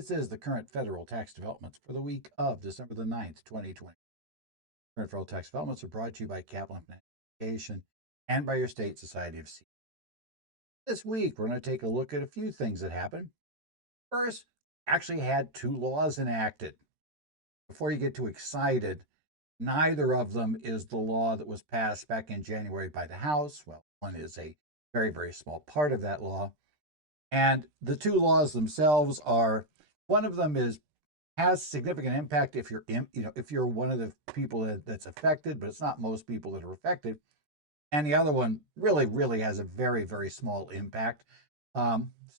This is the current federal tax developments for the week of December the 9th, 2020. Current federal tax developments are brought to you by Kaplan and by your state society of C. This week, we're going to take a look at a few things that happened. First, actually had two laws enacted. Before you get too excited, neither of them is the law that was passed back in January by the House. Well, one is a very, very small part of that law. And the two laws themselves are, one of them has significant impact if you're if you're one of the people that's affected, but it's not most people that are affected. And the other one really has a very, very small impact.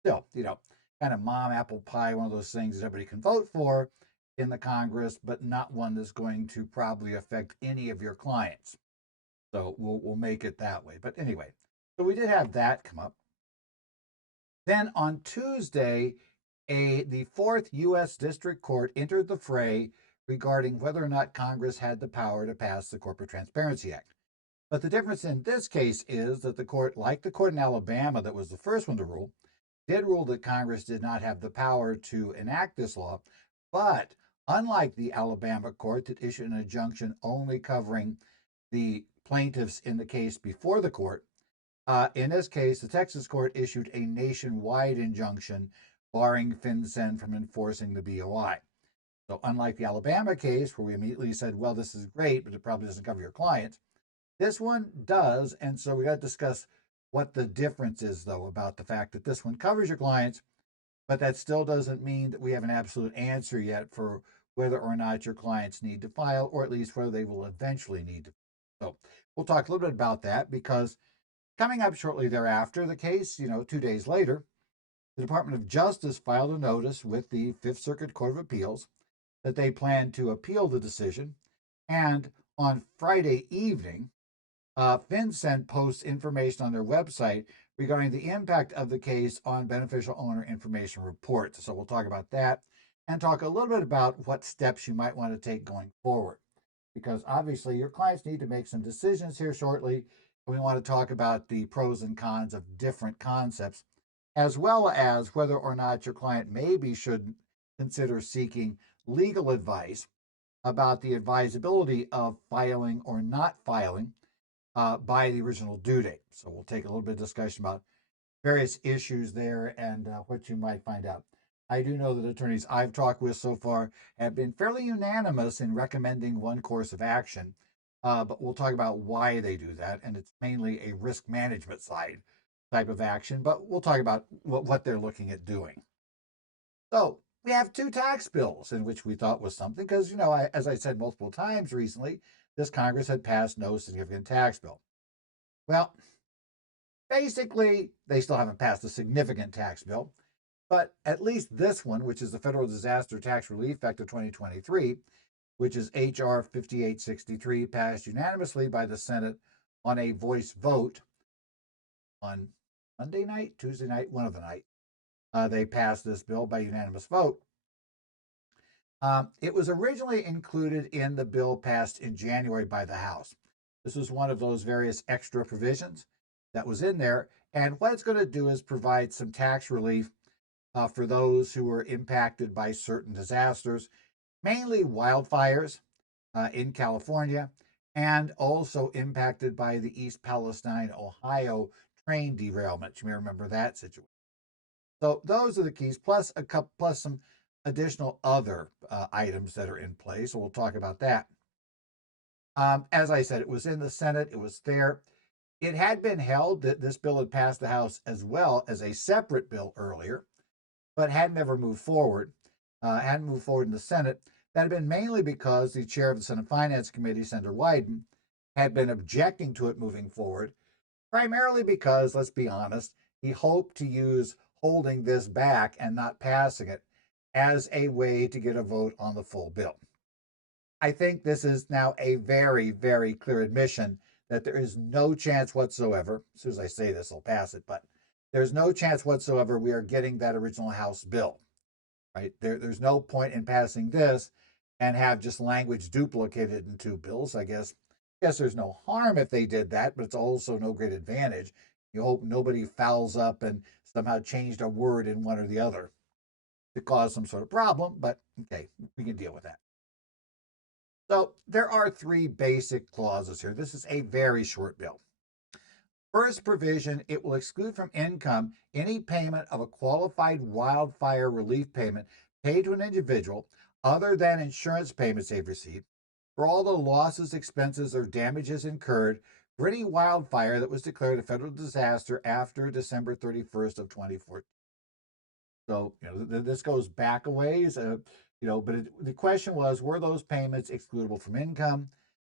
Still, kind of mom apple pie, one of those things that everybody can vote for in the Congress, but not one that's going to probably affect any of your clients. So we'll make it that way. But anyway, so we did have that come up. Then on Tuesday, the Fourth U.S. District Court entered the fray regarding whether or not Congress had the power to pass the Corporate Transparency Act. But the difference in this case is that the court, like the court in Alabama that was the first one to rule, did rule that Congress did not have the power to enact this law. But unlike the Alabama court that issued an injunction only covering the plaintiffs in the case before the court, in this case, the Texas court issued a nationwide injunction barring FinCEN from enforcing the BOI. So unlike the Alabama case, where we immediately said, well, this is great, but it probably doesn't cover your clients, this one does. And so we got to discuss what the difference is, though, about the fact that this one covers your clients, but that still doesn't mean that we have an absolute answer yet for whether or not your clients need to file, or at least whether they will eventually need to. So we'll talk a little bit about that, because coming up shortly thereafter, the case, 2 days later, the Department of Justice filed a notice with the Fifth Circuit Court of Appeals that they plan to appeal the decision. And on Friday evening, FinCEN posts information on their website regarding the impact of the case on beneficial owner information reports. So we'll talk about that and talk a little bit about what steps you might want to take going forward, because obviously your clients need to make some decisions here shortly. And we want to talk about the pros and cons of different concepts, as well as whether or not your client maybe should consider seeking legal advice about the advisability of filing or not filing by the original due date. So we'll take a little bit of discussion about various issues there and what you might find out. I do know that attorneys I've talked with so far have been fairly unanimous in recommending one course of action, but we'll talk about why they do that. And it's mainly a risk management side type of action, but we'll talk about what they're looking at doing. So we have two tax bills in which we thought was something, because, as I said multiple times recently, this Congress had passed no significant tax bill. Well, basically, they still haven't passed a significant tax bill, but at least this one, which is the Federal Disaster Tax Relief Act of 2023, which is H.R. 5863, passed unanimously by the Senate on a voice vote on Monday night, Tuesday night, one of the night. They passed this bill by unanimous vote. It was originally included in the bill passed in January by the House. This was one of those various extra provisions that was in there. And what it's going to do is provide some tax relief for those who were impacted by certain disasters, mainly wildfires in California, and also impacted by the East Palestine, Ohio train derailment. You may remember that situation. So those are the keys, plus some additional other items that are in place. So we'll talk about that. As I said, it was in the Senate. It was there. It had been held that this bill had passed the House as well as a separate bill earlier, but had never moved forward. Hadn't moved forward in the Senate. That had been mainly because the chair of the Senate Finance Committee, Senator Wyden, had been objecting to it moving forward, primarily because, let's be honest, he hoped to use holding this back and not passing it as a way to get a vote on the full bill. I think this is now a very, very clear admission that there is no chance whatsoever, as soon as I say this, I'll pass it, but there's no chance whatsoever we are getting that original House bill, right? There's no point in passing this and have just language duplicated in two bills. I guess there's no harm if they did that, but it's also no great advantage. You hope nobody fouls up and somehow changed a word in one or the other. to cause some sort of problem, but okay, we can deal with that. So there are three basic clauses here. This is a very short bill. First provision, it will exclude from income any payment of a qualified wildfire relief payment paid to an individual other than insurance payments they've received for all the losses, expenses, or damages incurred for any wildfire that was declared a federal disaster after December 31st of 2014. So, this goes back a ways, but the question was, were those payments excludable from income?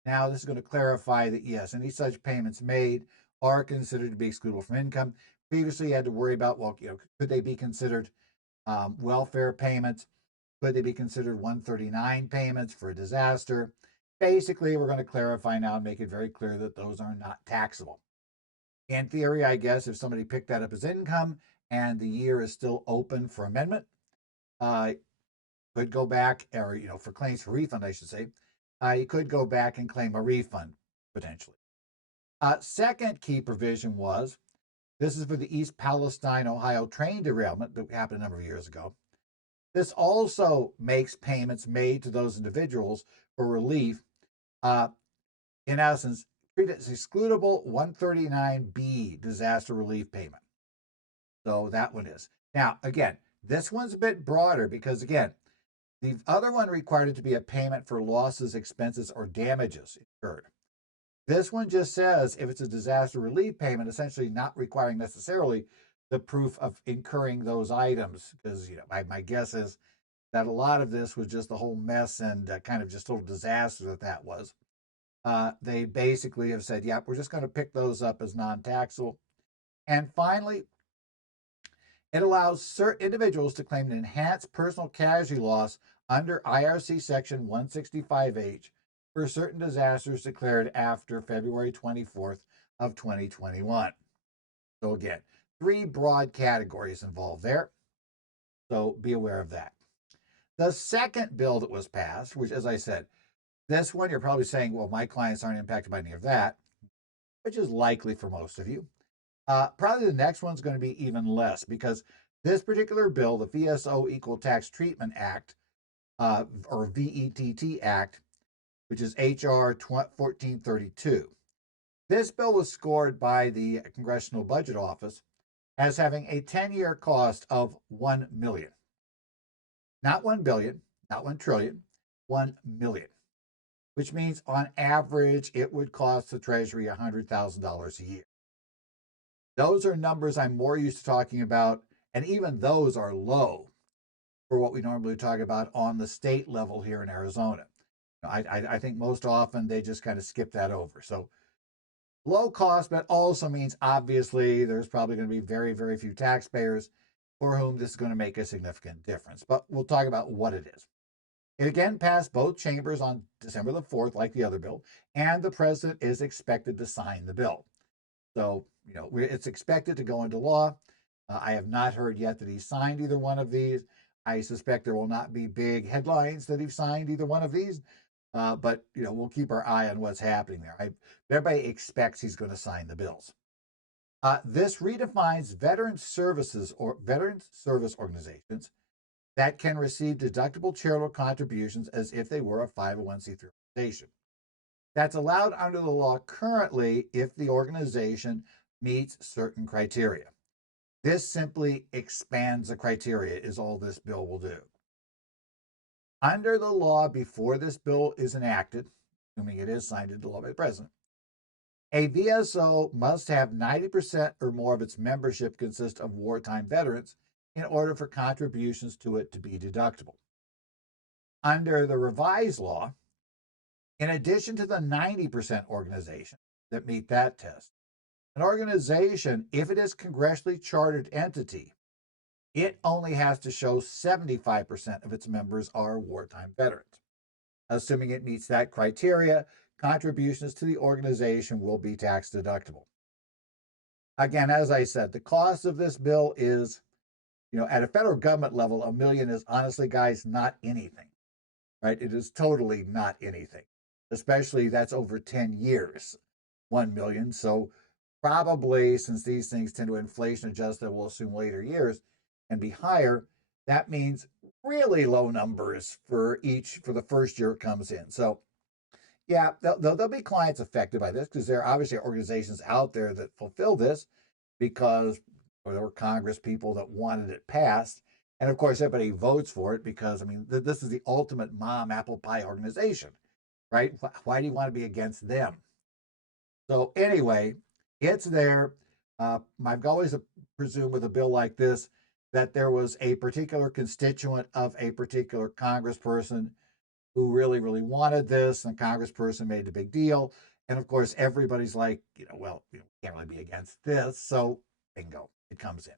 Now, this is going to clarify that yes, any such payments made are considered to be excludable from income. Previously, you had to worry about, well, could they be considered welfare payments? Could they be considered 139 payments for a disaster? Basically, we're going to clarify now and make it very clear that those are not taxable. In theory, I guess if somebody picked that up as income and the year is still open for amendment, could go back, or for claims for refund, I should say, you could go back and claim a refund potentially. Second key provision was, this is for the East Palestine, Ohio train derailment that happened a number of years ago. This also makes payments made to those individuals for relief, in essence, treated as excludable 139B disaster relief payment. So that one is. Now, again, this one's a bit broader because, again, the other one required it to be a payment for losses, expenses, or damages incurred. This one just says if it's a disaster relief payment, essentially not requiring necessarily the proof of incurring those items, because my guess is that a lot of this was just the whole mess and kind of just total disaster that was. They basically have said, yeah, we're just going to pick those up as non-taxable. And finally, it allows certain individuals to claim an enhanced personal casualty loss under IRC Section 165H for certain disasters declared after February 24th of 2021. So again, three broad categories involved there. So be aware of that. The second bill that was passed, which, as I said, this one you're probably saying, well, my clients aren't impacted by any of that, which is likely for most of you. Probably the next one's going to be even less because this particular bill, the VSO Equal Tax Treatment Act, or VETT Act, which is HR 1432. This bill was scored by the Congressional Budget Office as having a 10-year cost of $1 million. Not 1 billion, not 1 trillion, 1 million, which means on average it would cost the Treasury $100,000 a year. Those are numbers I'm more used to talking about, and even those are low for what we normally talk about on the state level here in Arizona. I think most often they just kind of skip that over. So low cost, but also means obviously there's probably going to be very, very few taxpayers for whom this is going to make a significant difference. But we'll talk about what it is. It again passed both chambers on December the 4th, like the other bill, and the president is expected to sign the bill. So, it's expected to go into law. I have not heard yet that he signed either one of these. I suspect there will not be big headlines that he signed either one of these. But, we'll keep our eye on what's happening there. Everybody expects he's going to sign the bills. This redefines veteran services or veteran service organizations that can receive deductible charitable contributions as if they were a 501c3 organization. That's allowed under the law currently if the organization meets certain criteria. This simply expands the criteria, is all this bill will do. Under the law before this bill is enacted, assuming it is signed into law by the president, a VSO must have 90% or more of its membership consist of wartime veterans in order for contributions to it to be deductible. Under the revised law, in addition to the 90% organization that meet that test, an organization, if it is a congressionally chartered entity, it only has to show 75% of its members are wartime veterans. Assuming it meets that criteria, contributions to the organization will be tax deductible. Again, as I said, the cost of this bill is, at a federal government level, $1 million is honestly, guys, not anything, right? It is totally not anything, especially that's over 10 years, 1 million. So probably, since these things tend to inflation adjust, that we'll assume later years and be higher, that means really low numbers for the first year it comes in. So yeah, there'll be clients affected by this because there are obviously organizations out there that fulfill this because there were Congress people that wanted it passed. And of course, everybody votes for it because, I mean, this is the ultimate mom apple pie organization, right? Why do you want to be against them? So, anyway, it's there. I've always presumed with a bill like this that there was a particular constituent of a particular congressperson who really, really wanted this, and the congressperson made a big deal. And of course, everybody's like, well, can't really be against this. So, bingo, it comes in.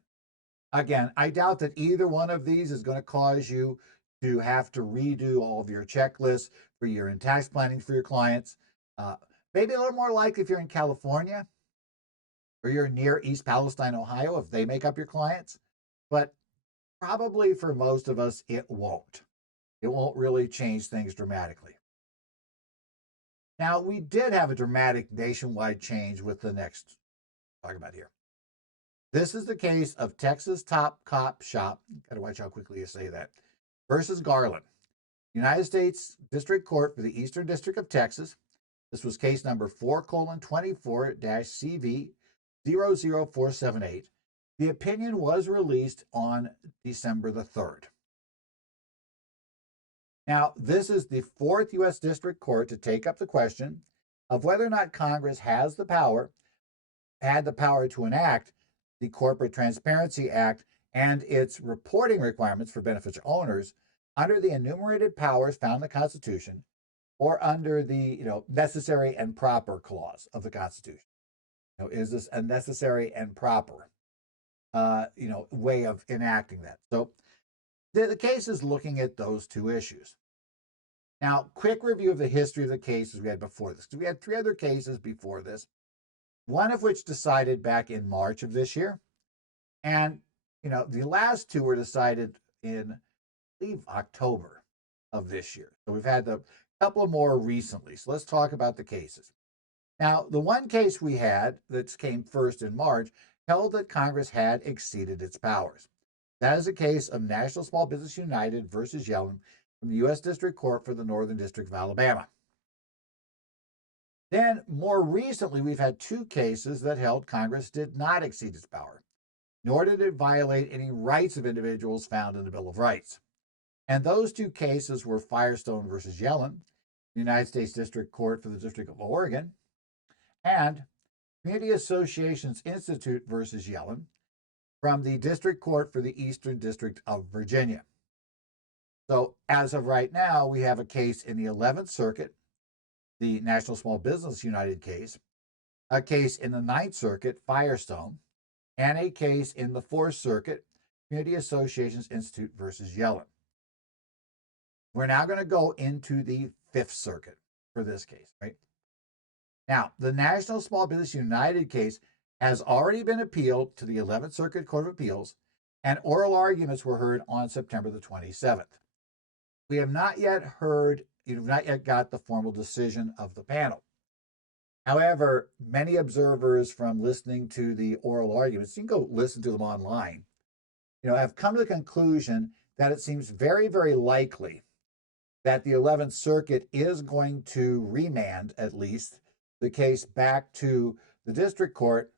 Again, I doubt that either one of these is going to cause you to have to redo all of your checklists for year end tax planning for your clients. Uh, Maybe a little more likely if you're in California or you're near East Palestine, Ohio, if they make up your clients. But probably for most of us, it won't. It won't really change things dramatically. Now, we did have a dramatic nationwide change with the next talk about here. This is the case of Texas Top Cop Shop. Got to watch how quickly you say that. Versus Garland. United States District Court for the Eastern District of Texas. This was case number 4:24-CV 00478. The opinion was released on December the 3rd. Now, this is the fourth U.S. District Court to take up the question of whether or not Congress had the power to enact the Corporate Transparency Act and its reporting requirements for beneficial owners under the enumerated powers found in the Constitution or under the necessary and proper clause of the Constitution. Is this a necessary and proper way of enacting that? So the case is looking at those two issues. Now, quick review of the history of the cases we had before this. We had three other cases before this, one of which decided back in March of this year. And, the last two were decided in, I believe, October of this year. So we've had a couple more recently. So let's talk about the cases. Now, the one case we had that came first in March held that Congress had exceeded its powers. That is a case of National Small Business United versus Yellen from the U.S. District Court for the Northern District of Alabama. Then, more recently, we've had two cases that held Congress did not exceed its power, nor did it violate any rights of individuals found in the Bill of Rights. And those two cases were Firestone versus Yellen, the United States District Court for the District of Oregon, and Community Associations Institute versus Yellen from the District Court for the Eastern District of Virginia. So as of right now, we have a case in the 11th Circuit, the National Small Business United case, a case in the 9th Circuit, Firestone, and a case in the 4th Circuit, Community Associations Institute versus Yellen. We're now going to go into the 5th Circuit for this case, right? Now, the National Small Business United case has already been appealed to the 11th Circuit Court of Appeals, and oral arguments were heard on September the 27th. We have not yet got the formal decision of the panel. However, many observers from listening to the oral arguments, you can go listen to them online, have come to the conclusion that it seems very, very likely that the 11th Circuit is going to remand, at least, the case back to the district court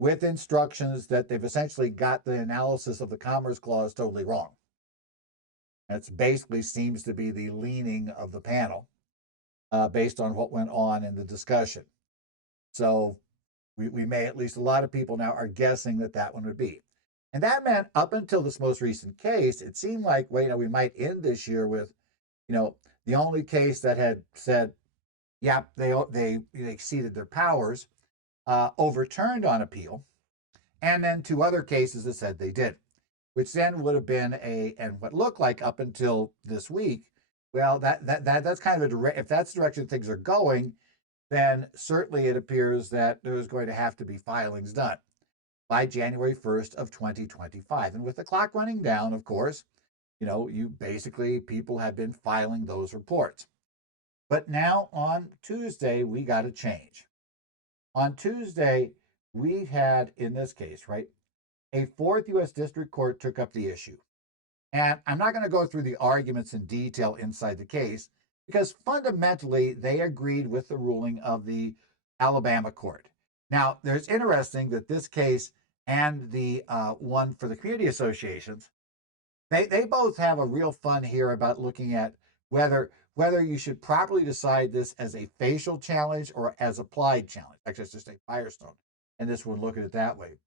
with instructions that they've essentially got the analysis of the Commerce Clause totally wrong. That basically seems to be the leaning of the panel based on what went on in the discussion. So we may, at least a lot of people now are guessing that one would be. And that meant up until this most recent case, it seemed like, well, we might end this year with, the only case that had said, yep, they exceeded their powers, overturned on appeal, and then two other cases that said they did, which then would have been and what looked like up until this week, well, that's kind of if that's the direction things are going, then certainly it appears that there's going to have to be filings done by January 1st of 2025. And with the clock running down, of course, people have been filing those reports. But now on Tuesday, we got a change. On Tuesday, we had, in this case, right, a fourth U.S. District Court took up the issue. And I'm not going to go through the arguments in detail inside the case because fundamentally they agreed with the ruling of the Alabama court. Now, there's interesting that this case and the one for the community associations, they both have a real fun here about looking at whether you should properly decide this as a facial challenge or as applied challenge. Actually, it's just a Firestone, and this would look at it that way.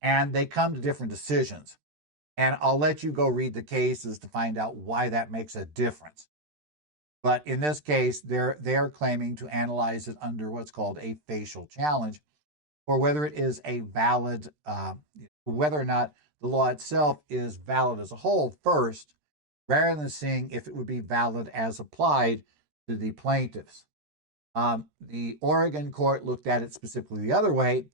And they come to different decisions. And I'll let you go read the cases to find out why that makes a difference. But in this case, they're claiming to analyze it under what's called a facial challenge, or whether it is a valid, whether or not the law itself is valid as a whole first, rather than seeing if it would be valid as applied to the plaintiffs. The Oregon court looked at it specifically the other way.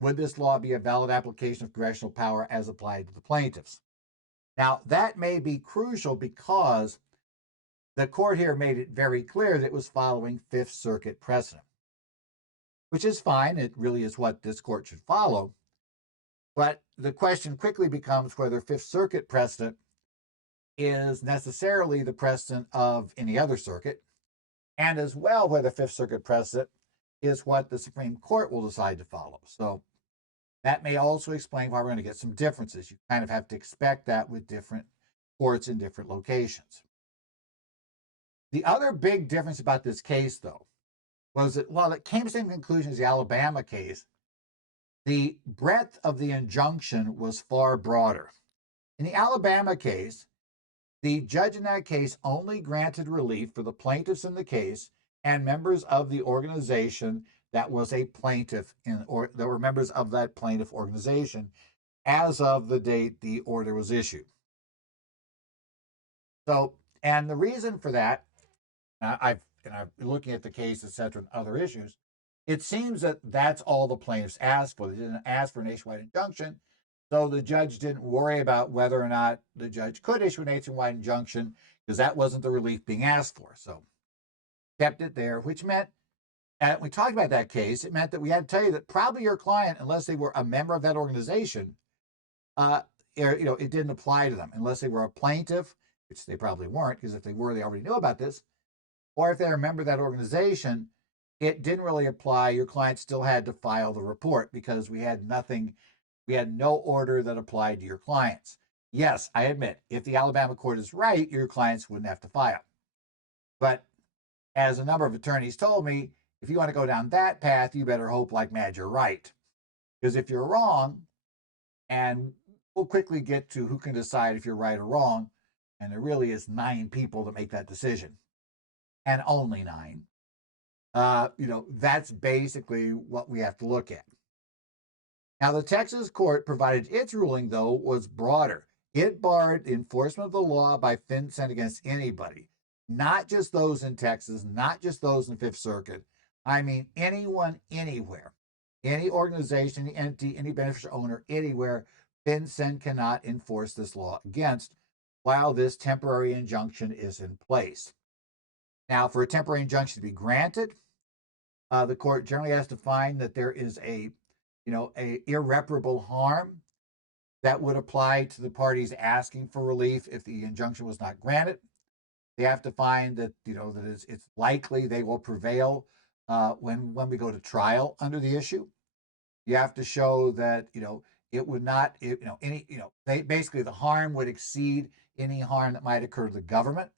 Would this law be a valid application of congressional power as applied to the plaintiffs? Now, that may be crucial because the court here made it very clear that it was following Fifth Circuit precedent, which is fine. It really is what this court should follow. But the question quickly becomes whether Fifth Circuit precedent is necessarily the precedent of any other circuit, and as well whether Fifth Circuit precedent is what the Supreme Court will decide to follow. So that may also explain why we're going to get some differences. You kind of have to expect that with different courts in different locations. The other big difference about this case, though, was that while it came to the same conclusion as the Alabama case, the breadth of the injunction was far broader. In the Alabama case, the judge in that case only granted relief for the plaintiffs in the case and members of the organization that was a plaintiff or that were members of that plaintiff organization as of the date the order was issued. So, and the reason for that, I've been looking at the case, etc., and other issues. It seems that that's all the plaintiffs asked for. They didn't ask for a nationwide injunction, so the judge didn't worry about whether or not the judge could issue a nationwide injunction because that wasn't the relief being asked for. So kept it there, which meant, and we talked about that case, it meant that we had to tell you that probably your client, unless they were a member of that organization, it didn't apply to them unless they were a plaintiff, which they probably weren't, because if they were, they already knew about this. Or if they're a member of that organization, it didn't really apply. Your client still had to file the report because we had no order that applied to your clients. Yes, I admit, if the Alabama court is right, your clients wouldn't have to file. But as a number of attorneys told me, if you want to go down that path, you better hope like mad you're right. Because if you're wrong, and we'll quickly get to who can decide if you're right or wrong, and there really is 9 people that make that decision, and only 9. That's basically what we have to look at. Now, the Texas court provided its ruling, though, was broader. It barred the enforcement of the law by FinCEN against anybody, not just those in Texas, not just those in the Fifth Circuit. I mean, anyone, anywhere, any organization, any entity, any beneficial owner, anywhere, FinCEN cannot enforce this law against while this temporary injunction is in place. Now, for a temporary injunction to be granted, the court generally has to find that there is a irreparable harm that would apply to the parties asking for relief if the injunction was not granted. They have to find that that it's likely they will prevail when we go to trial under the issue. You have to show that it would not basically the harm would exceed any harm that might occur to the government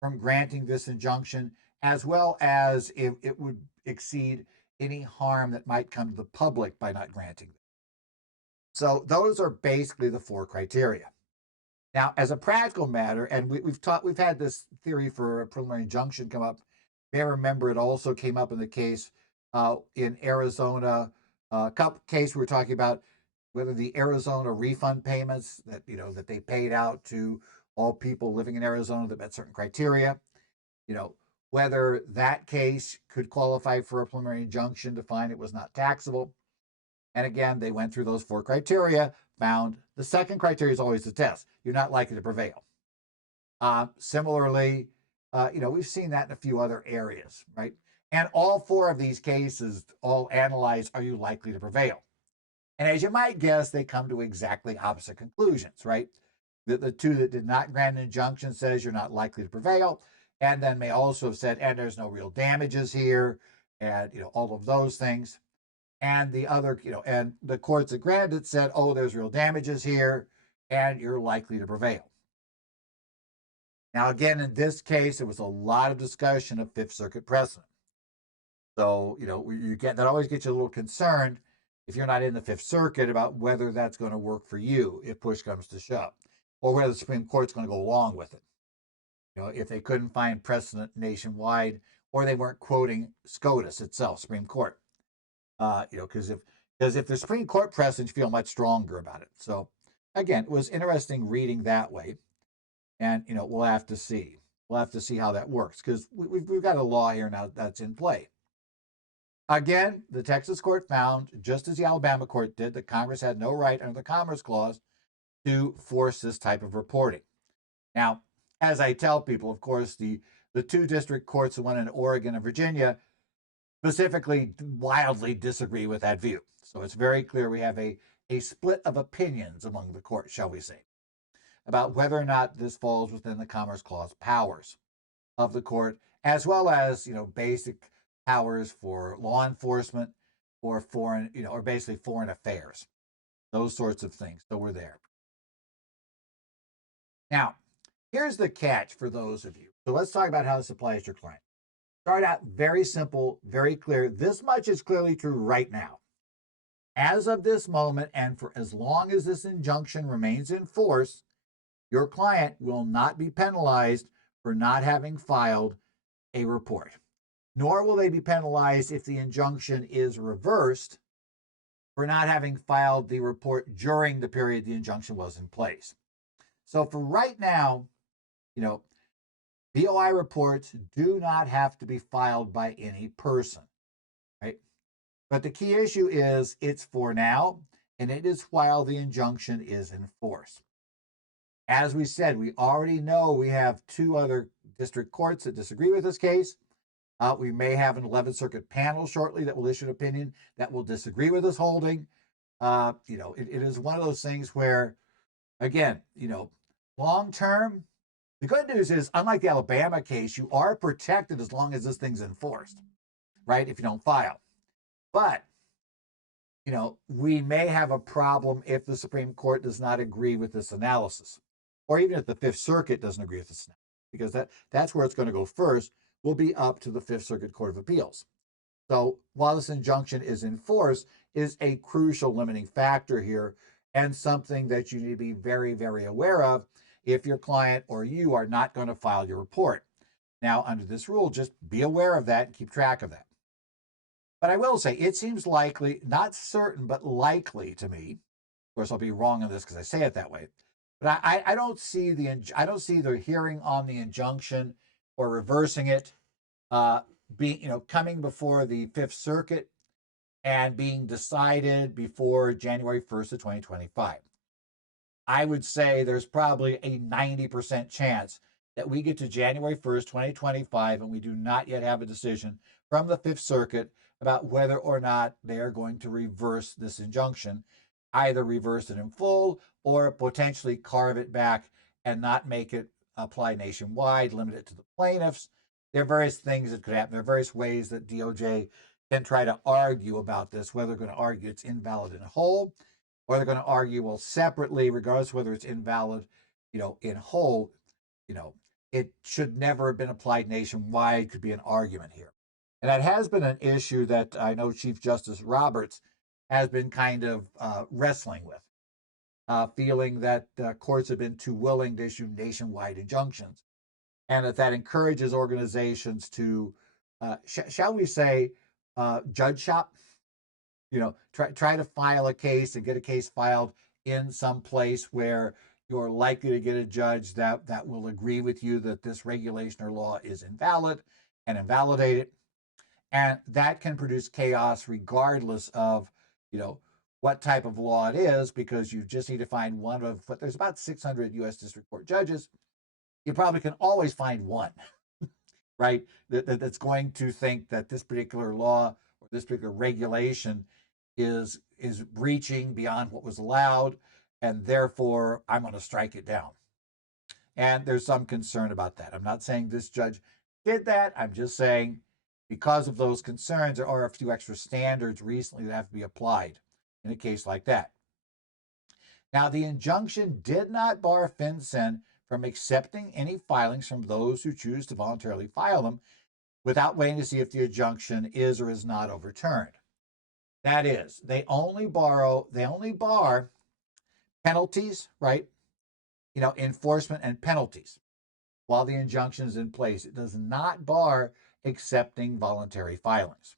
from granting this injunction, as well as if it would exceed any harm that might come to the public by not granting it. So those are basically the 4 criteria. Now, as a practical matter, and we've had this theory for a preliminary injunction come up. You may remember it also came up in the case in Arizona, case we were talking about whether the Arizona refund payments that that they paid out to all people living in Arizona that met certain criteria, whether that case could qualify for a preliminary injunction to find it was not taxable. And again, they went through those 4 criteria, found the second criteria is always the test. You're not likely to prevail. Similarly, we've seen that in a few other areas, right? And all 4 of these cases all analyze, are you likely to prevail? And as you might guess, they come to exactly opposite conclusions, right? The two that did not grant an injunction says you're not likely to prevail, and then may also have said, and there's no real damages here, and all of those things. And the other, and the courts that granted said, oh, there's real damages here, and you're likely to prevail. Now, again, in this case, there was a lot of discussion of Fifth Circuit precedent. So, that always gets you a little concerned if you're not in the Fifth Circuit about whether that's going to work for you if push comes to shove, or whether the Supreme Court's going to go along with it. If they couldn't find precedent nationwide, or they weren't quoting SCOTUS itself, Supreme Court. Because if the Supreme Court precedents, you feel much stronger about it. So, again, it was interesting reading that way, and we'll have to see. We'll have to see how that works, because we've got a law here now that's in play. Again, the Texas court found, just as the Alabama court did, that Congress had no right under the Commerce Clause to force this type of reporting. Now, as I tell people, of course, the two district courts, the one in Oregon and Virginia, specifically wildly disagree with that view. So it's very clear we have a split of opinions among the courts, shall we say, about whether or not this falls within the Commerce Clause powers of the court, as well as, basic powers for law enforcement or foreign, or basically foreign affairs, those sorts of things. So we're there. Now, here's the catch for those of you. So let's talk about how this applies to your client. Start out very simple, very clear. This much is clearly true right now. As of this moment, and for as long as this injunction remains in force, your client will not be penalized for not having filed a report, nor will they be penalized if the injunction is reversed for not having filed the report during the period the injunction was in place. So for right now, BOI reports do not have to be filed by any person, right? But the key issue is it's for now, and it is while the injunction is in force. As we said, we already know we have two other district courts that disagree with this case. We may have an 11th Circuit panel shortly that will issue an opinion that will disagree with this holding. It is one of those things where, again, long term, the good news is, unlike the Alabama case, you are protected as long as this thing's enforced, right? If you don't file. But, we may have a problem if the Supreme Court does not agree with this analysis, or even if the Fifth Circuit doesn't agree with this analysis, because that's where it's going to go first, will be up to the Fifth Circuit Court of Appeals. So while this injunction is in force, is a crucial limiting factor here, and something that you need to be very, very aware of if your client or you are not going to file your report. Now, under this rule, just be aware of that and keep track of that. But I will say, it seems likely, not certain, but likely to me. Of course, I'll be wrong on this because I say it that way. But I don't see the hearing on the injunction or reversing it coming before the Fifth Circuit and being decided before January 1st of 2025. I would say there's probably a 90% chance that we get to January 1st, 2025, and we do not yet have a decision from the Fifth Circuit about whether or not they are going to reverse this injunction, either reverse it in full or potentially carve it back and not make it apply nationwide, limit it to the plaintiffs. There are various things that could happen. There are various ways that DOJ can try to argue about this, whether they're going to argue it's invalid in whole, or they're going to argue, well, separately, regardless of whether it's invalid, in whole, it should never have been applied nationwide, could be an argument here. And that has been an issue that I know Chief Justice Roberts has been kind of wrestling with, feeling that courts have been too willing to issue nationwide injunctions, and that encourages organizations to, shall we say, judge shop. Try to file a case and get a case filed in some place where you're likely to get a judge that will agree with you that this regulation or law is invalid and invalidate it. And that can produce chaos regardless of, what type of law it is, because you just need to find one of, but there's about 600 U.S. District Court judges. You probably can always find one, right, that's going to think that this particular law or this particular regulation is breaching beyond what was allowed, and therefore I'm going to strike it down. And there's some concern about that. I'm not saying this judge did that. I'm just saying because of those concerns, there are a few extra standards recently that have to be applied in a case like that. Now, the injunction did not bar FinCEN from accepting any filings from those who choose to voluntarily file them without waiting to see if the injunction is or is not overturned. That is, they only bar penalties, right? Enforcement and penalties while the injunction is in place. It does not bar accepting voluntary filings.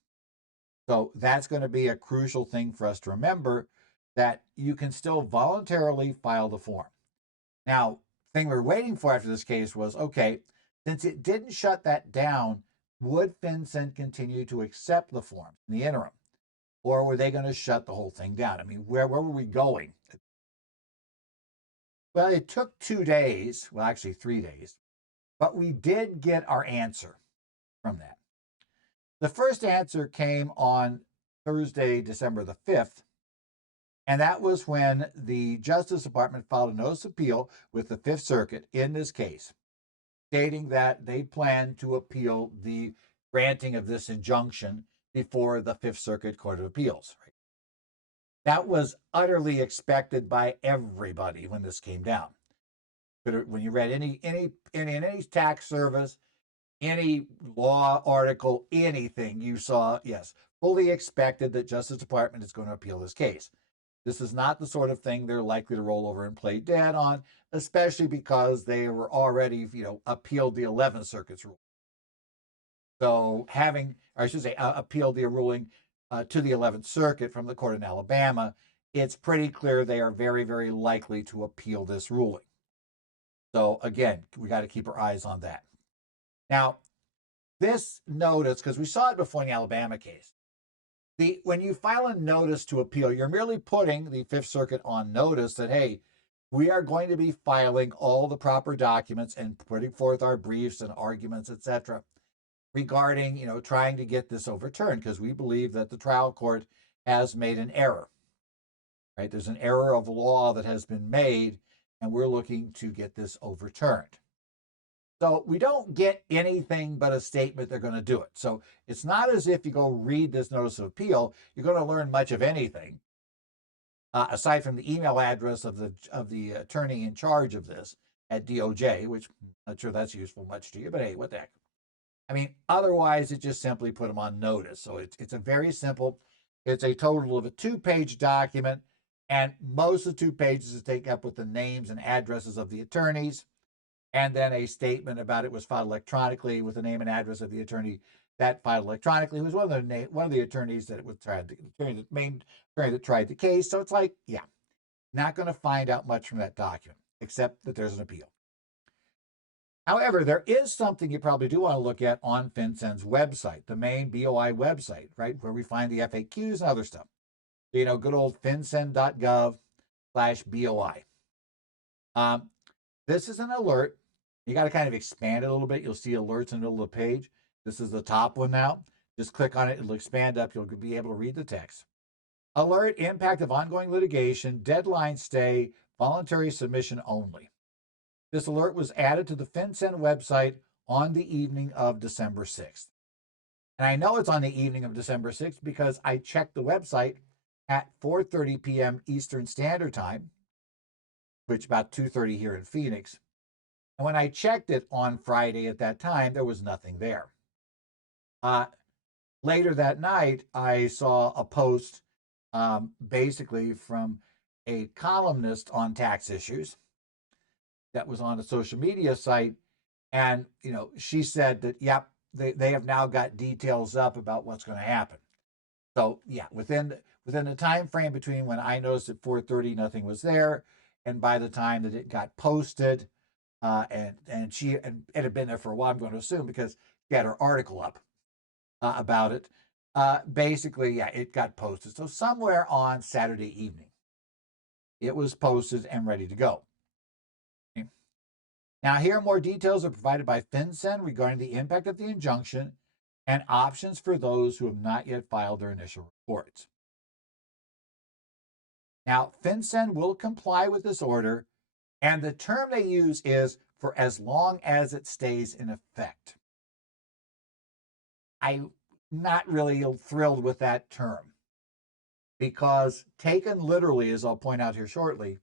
So that's going to be a crucial thing for us to remember, that you can still voluntarily file the form. Now, the thing we're waiting for after this case was, okay, since it didn't shut that down, would FinCEN continue to accept the form in the interim? Or were they going to shut the whole thing down? I mean, where were we going? Well, it took 2 days, well, actually 3 days, but we did get our answer from that. The first answer came on Thursday, December the 5th, and that was when the Justice Department filed a notice of appeal with the Fifth Circuit in this case, stating that they plan to appeal the granting of this injunction before the Fifth Circuit Court of Appeals. Right? That was utterly expected by everybody when this came down. When you read any tax service, any law article, anything you saw, yes, fully expected that Justice Department is going to appeal this case. This is not the sort of thing they're likely to roll over and play dead on, especially because they were already, appealed the 11th Circuit's ruling. So appealed the ruling to the 11th Circuit from the court in Alabama, it's pretty clear they are very, very likely to appeal this ruling. So again, we got to keep our eyes on that. Now, this notice, because we saw it before in the Alabama case, when you file a notice to appeal, you're merely putting the Fifth Circuit on notice that, hey, we are going to be filing all the proper documents and putting forth our briefs and arguments, etc., regarding, trying to get this overturned, because we believe that the trial court has made an error. Right? There's an error of law that has been made, and we're looking to get this overturned. So we don't get anything but a statement they're going to do it. So it's not as if you go read this notice of appeal, you're going to learn much of anything, aside from the email address of the attorney in charge of this at DOJ, which I'm not sure that's useful much to you, but hey, what the heck. I mean, otherwise, it just simply put them on notice. So it's a very simple, it's a total of a 2-page document, and most of the 2 pages is taken up with the names and addresses of the attorneys, and then a statement about it was filed electronically with the name and address of the attorney that filed electronically, who was one of the attorneys that tried the case. So it's like, yeah, not going to find out much from that document, except that there's an appeal. However, there is something you probably do want to look at on FinCEN's website, the main BOI website, right, where we find the FAQs and other stuff. Good old fincen.gov/BOI. This is an alert. You got to kind of expand it a little bit. You'll see alerts in the middle of the page. This is the top one now. Just click on it. It'll expand up. You'll be able to read the text. Alert: impact of ongoing litigation, deadline stay, voluntary submission only. This alert was added to the FinCEN website on the evening of December 6th. And I know it's on the evening of December 6th because I checked the website at 4:30 p.m. Eastern Standard Time, which is about 2:30 here in Phoenix. And when I checked it on Friday at that time, there was nothing there. Later that night, I saw a post basically from a columnist on tax issues that was on a social media site. And, she said that, yep, they have now got details up about what's going to happen. So, yeah, within the time frame between when I noticed at 4:30 nothing was there, and by the time that it got posted, and it had been there for a while, I'm going to assume, because she had her article up about it. Basically, yeah, it got posted. So somewhere on Saturday evening, it was posted and ready to go. Okay. Now, here more details are provided by FinCEN regarding the impact of the injunction and options for those who have not yet filed their initial reports. Now, FinCEN will comply with this order, and the term they use is for as long as it stays in effect. I'm not really thrilled with that term because, taken literally, as I'll point out here shortly,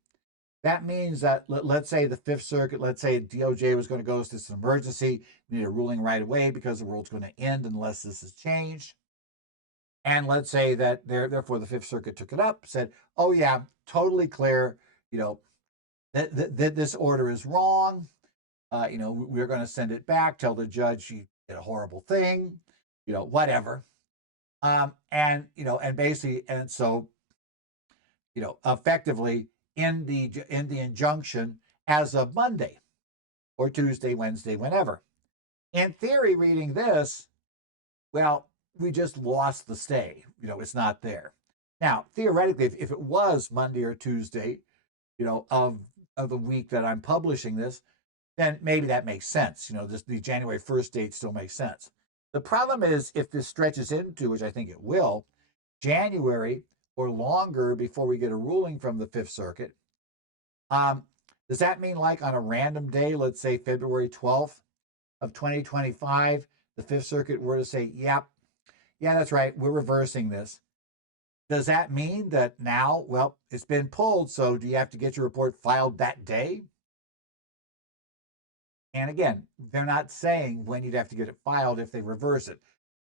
that means that let's say the Fifth Circuit, let's say DOJ was going to go to this emergency, need a ruling right away because the world's going to end unless this is changed. And let's say that therefore the Fifth Circuit took it up, said, oh yeah, totally clear, that this order is wrong. We're going to send it back, tell the judge she did a horrible thing, whatever. And basically, and so, effectively in the injunction as of Monday or Tuesday, Wednesday, whenever. In theory, reading this, well, we just lost the stay. It's not there. Now, theoretically, if it was Monday or Tuesday, of the week that I'm publishing this, then maybe that makes sense. The January 1st date still makes sense. The problem is if this stretches into, which I think it will, January or longer before we get a ruling from the Fifth Circuit, does that mean like on a random day, let's say February 12th of 2025, the Fifth Circuit were to say, yep, yeah, that's right, we're reversing this. Does that mean that now, well, it's been pulled, so do you have to get your report filed that day? And again, they're not saying when you'd have to get it filed if they reverse it.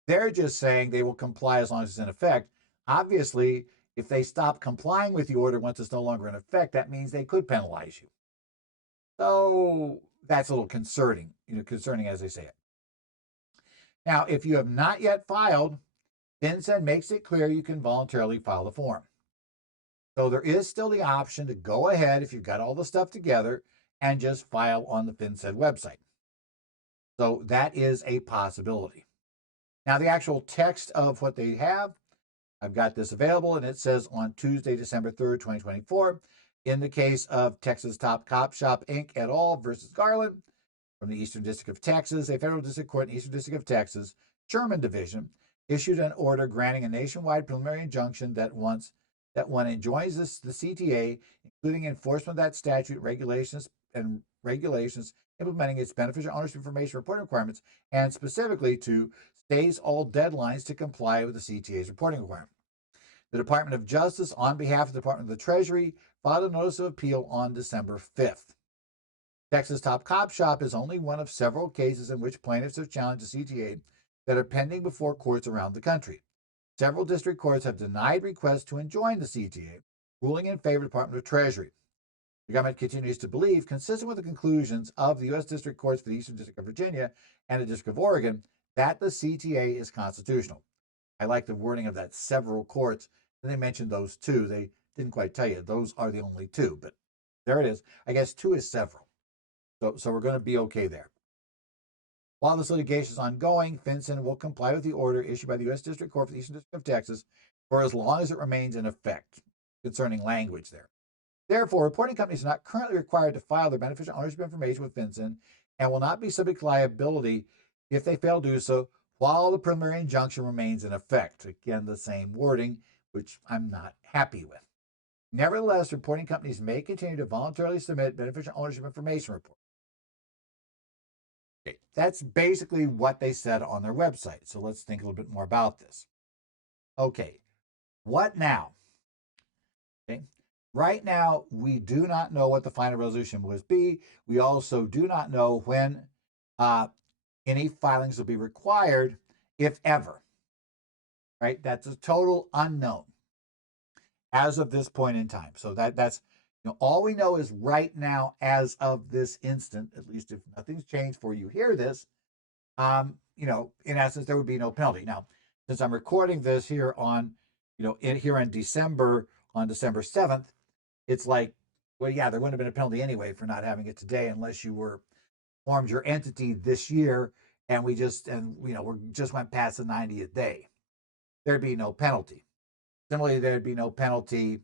They're just saying they will comply as long as it's in effect. Obviously, if they stop complying with the order once it's no longer in effect, that means they could penalize you. So that's a little concerning, concerning as they say it. Now, if you have not yet filed, FinCEN makes it clear you can voluntarily file the form. So there is still the option to go ahead if you've got all the stuff together and just file on the FinCEN website. So that is a possibility. Now, the actual text of what they have, I've got this available, and it says on Tuesday, December 3rd, 2024, in the case of Texas Top Cop Shop, Inc. et al. Versus Garland, from the Eastern District of Texas, a federal district court in the Eastern District of Texas, Sherman Division, issued an order granting a nationwide preliminary injunction that one enjoins the CTA, including enforcement of that statute, regulations implementing its beneficial ownership information reporting requirements, and specifically to stays all deadlines to comply with the CTA's reporting requirement. The Department of Justice, on behalf of the Department of the Treasury, filed a notice of appeal on December 5th. Texas Top Cop Shop is only one of several cases in which plaintiffs have challenged the CTA that are pending before courts around the country. Several district courts have denied requests to enjoin the CTA, ruling in favor of the Department of Treasury. The government continues to believe, consistent with the conclusions of the U.S. District Courts for the Eastern District of Virginia and the District of Oregon, that the CTA is constitutional. I like the wording of that, several courts. And they mentioned those two. They didn't quite tell you. Those are the only two, but there it is. I guess two is several. So we're going to be okay there. While this litigation is ongoing, FinCEN will comply with the order issued by the U.S. District Court for the Eastern District of Texas for as long as it remains in effect, concerning language there. Therefore, reporting companies are not currently required to file their beneficial ownership information with FinCEN and will not be subject to liability if they fail to do so while the preliminary injunction remains in effect. Again, the same wording, which I'm not happy with. Nevertheless, reporting companies may continue to voluntarily submit beneficial ownership information reports. Okay, that's basically what they said on their website. So let's think a little bit more about this. Okay, what now? Okay. Right now, we do not know what the final resolution will be. We also do not know when any filings will be required, if ever. Right? That's a total unknown as of this point in time. So that's all we know is right now, as of this instant, at least if nothing's changed for you hear this, in essence, there would be no penalty. Now, since I'm recording this here on, here in December, on December 7th, it's like, well, yeah, there wouldn't have been a penalty anyway for not having it today, unless you formed your entity this year and we just went past the 90th day. There'd be no penalty. Similarly, there'd be no penalty,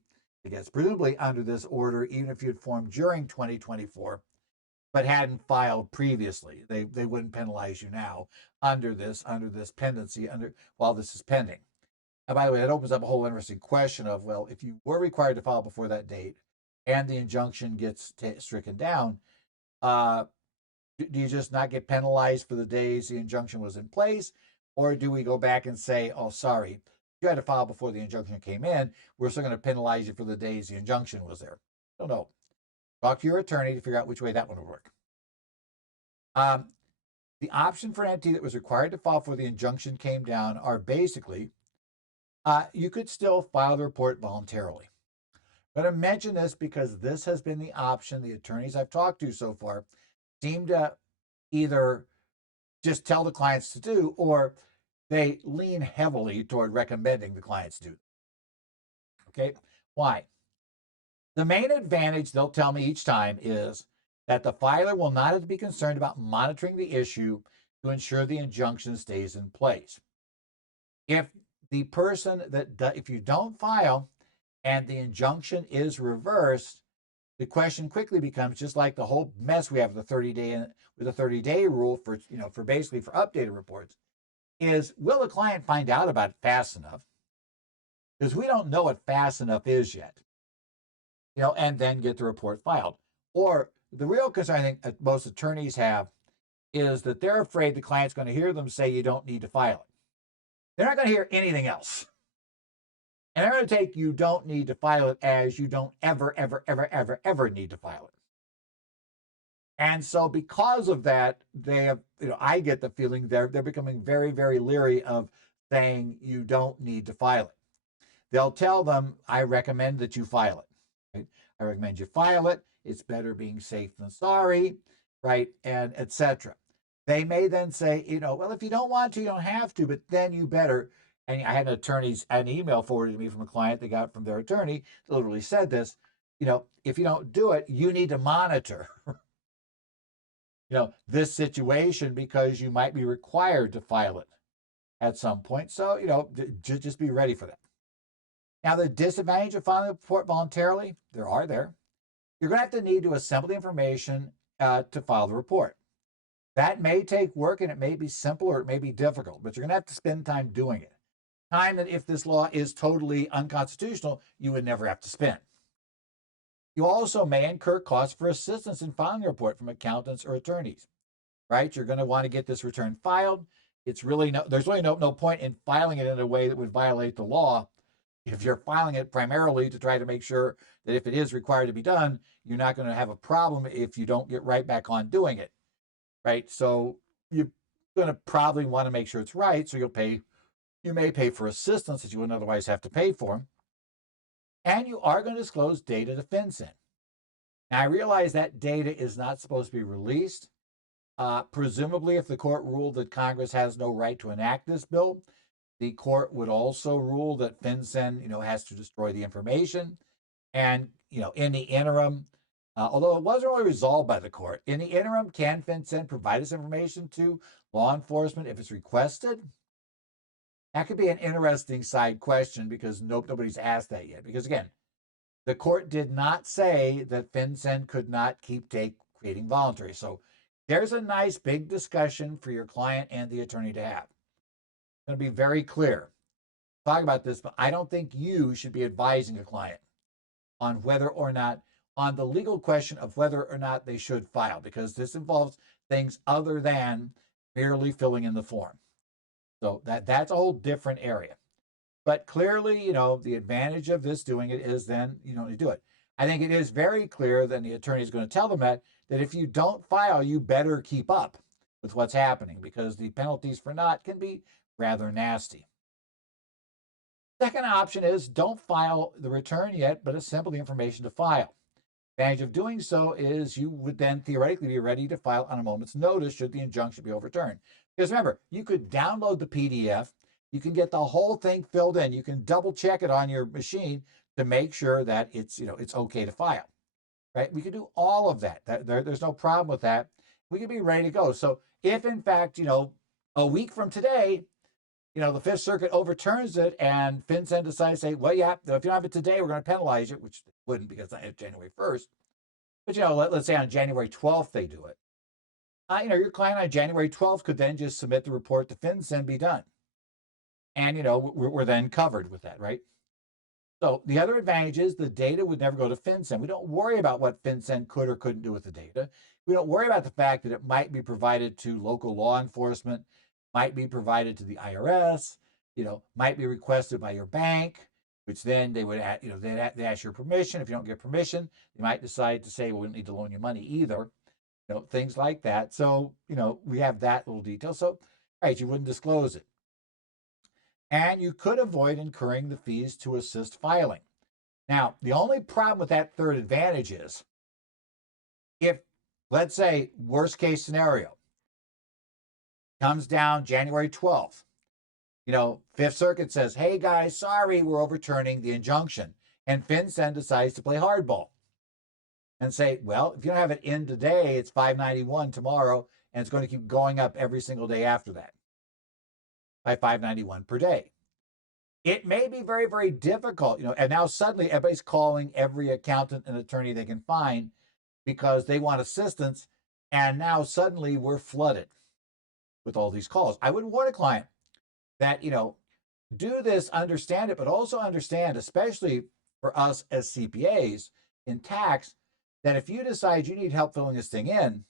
I guess, presumably under this order, even if you'd formed during 2024, but hadn't filed previously. They wouldn't penalize you now under this pendency, while this is pending. And by the way, that opens up a whole interesting question of, well, if you were required to file before that date and the injunction gets stricken down, Do you just not get penalized for the days the injunction was in place? Or do we go back and say, oh, sorry, you had to file before the injunction came in. We're still going to penalize you for the days the injunction was there. Don't know. Talk to your attorney to figure out which way that one would work. The option for an entity that was required to file before the injunction came down are basically, you could still file the report voluntarily. I'm going to mention this because this has been the option the attorneys I've talked to so far seem to either just tell the clients to do, or they lean heavily toward recommending the clients do. Okay, why? The main advantage they'll tell me each time is that the filer will not have to be concerned about monitoring the issue to ensure the injunction stays in place. If the person if you don't file and the injunction is reversed, the question quickly becomes, just like the whole mess we have with the 30-day rule for, for basically for updated reports, is will the client find out about it fast enough? Because we don't know what fast enough is yet, and then get the report filed. Or the real concern I think that most attorneys have is that they're afraid the client's going to hear them say you don't need to file it. They're not going to hear anything else. And they're going to take you don't need to file it as you don't ever, ever, ever, ever, ever need to file it. And so because of that, they have, I get the feeling they're becoming very, very leery of saying you don't need to file it. They'll tell them, I recommend that you file it. Right? I recommend you file it. It's better being safe than sorry, right? And etc. They may then say, well, if you don't want to, you don't have to, but then you better. And I had an email forwarded to me from a client they got from their attorney that literally said this, if you don't do it, you need to monitor this situation because you might be required to file it at some point. So, just be ready for that. Now, the disadvantage of filing a report voluntarily, there. You're going to have to need to assemble the information to file the report. That may take work and it may be simple or it may be difficult, but you're going to have to spend time doing it. Time that if this law is totally unconstitutional, you would never have to spend. You also may incur costs for assistance in filing a report from accountants or attorneys, right? You're going to want to get this return filed. There's really no point in filing it in a way that would violate the law. If you're filing it primarily to try to make sure that if it is required to be done, you're not going to have a problem if you don't get right back on doing it, right? So you're going to probably want to make sure it's right. So you may pay for assistance that you wouldn't otherwise have to pay for. And you are going to disclose data to FinCEN. Now, I realize that data is not supposed to be released. Presumably, if the court ruled that Congress has no right to enact this bill, the court would also rule that FinCEN, has to destroy the information. And, in the interim, although it wasn't really resolved by the court, in the interim, can FinCEN provide this information to law enforcement if it's requested? That could be an interesting side question because nobody's asked that yet. Because again, the court did not say that FinCEN could not keep creating voluntary. So there's a nice big discussion for your client and the attorney to have. I'm going to be very clear. Talk about this, but I don't think you should be advising a client on on the legal question of whether or not they should file, because this involves things other than merely filling in the form. So that's a whole different area. But clearly, the advantage of this doing it is then you don't need to do it. I think it is very clear that the attorney is going to tell them that if you don't file, you better keep up with what's happening because the penalties for not can be rather nasty. Second option is don't file the return yet, but assemble the information to file. The advantage of doing so is you would then theoretically be ready to file on a moment's notice should the injunction be overturned. Because remember, you could download the PDF, you can get the whole thing filled in, you can double check it on your machine to make sure that it's okay to file. Right? We can do all of that. There's no problem with that. We can be ready to go. So if in fact, a week from today, the Fifth Circuit overturns it and FinCEN decides to say, well, yeah, if you don't have it today, we're going to penalize it, which they wouldn't because it's January 1st. But, let's say on January 12th they do it. Your client on January 12th could then just submit the report to FinCEN, be done. And, we're then covered with that, right? So the other advantage is the data would never go to FinCEN. We don't worry about what FinCEN could or couldn't do with the data. We don't worry about the fact that it might be provided to local law enforcement, might be provided to the IRS, might be requested by your bank, which then they would, they ask your permission. If you don't get permission, they might decide to say, well, we don't need to loan you money either. Things like that. So, we have that little detail. So, right, you wouldn't disclose it. And you could avoid incurring the fees to assist filing. Now, the only problem with that third advantage is if, let's say, worst case scenario, comes down January 12th, Fifth Circuit says, hey guys, sorry, we're overturning the injunction. And FinCEN decides to play hardball and say, well, if you don't have it in today, it's $591 tomorrow, and it's going to keep going up every single day after that by $591 per day. It may be very, very difficult, and now suddenly everybody's calling every accountant and attorney they can find because they want assistance. And now suddenly we're flooded with all these calls. I would warn a client that, do this, understand it, but also understand, especially for us as CPAs in tax, that if you decide you need help filling this thing in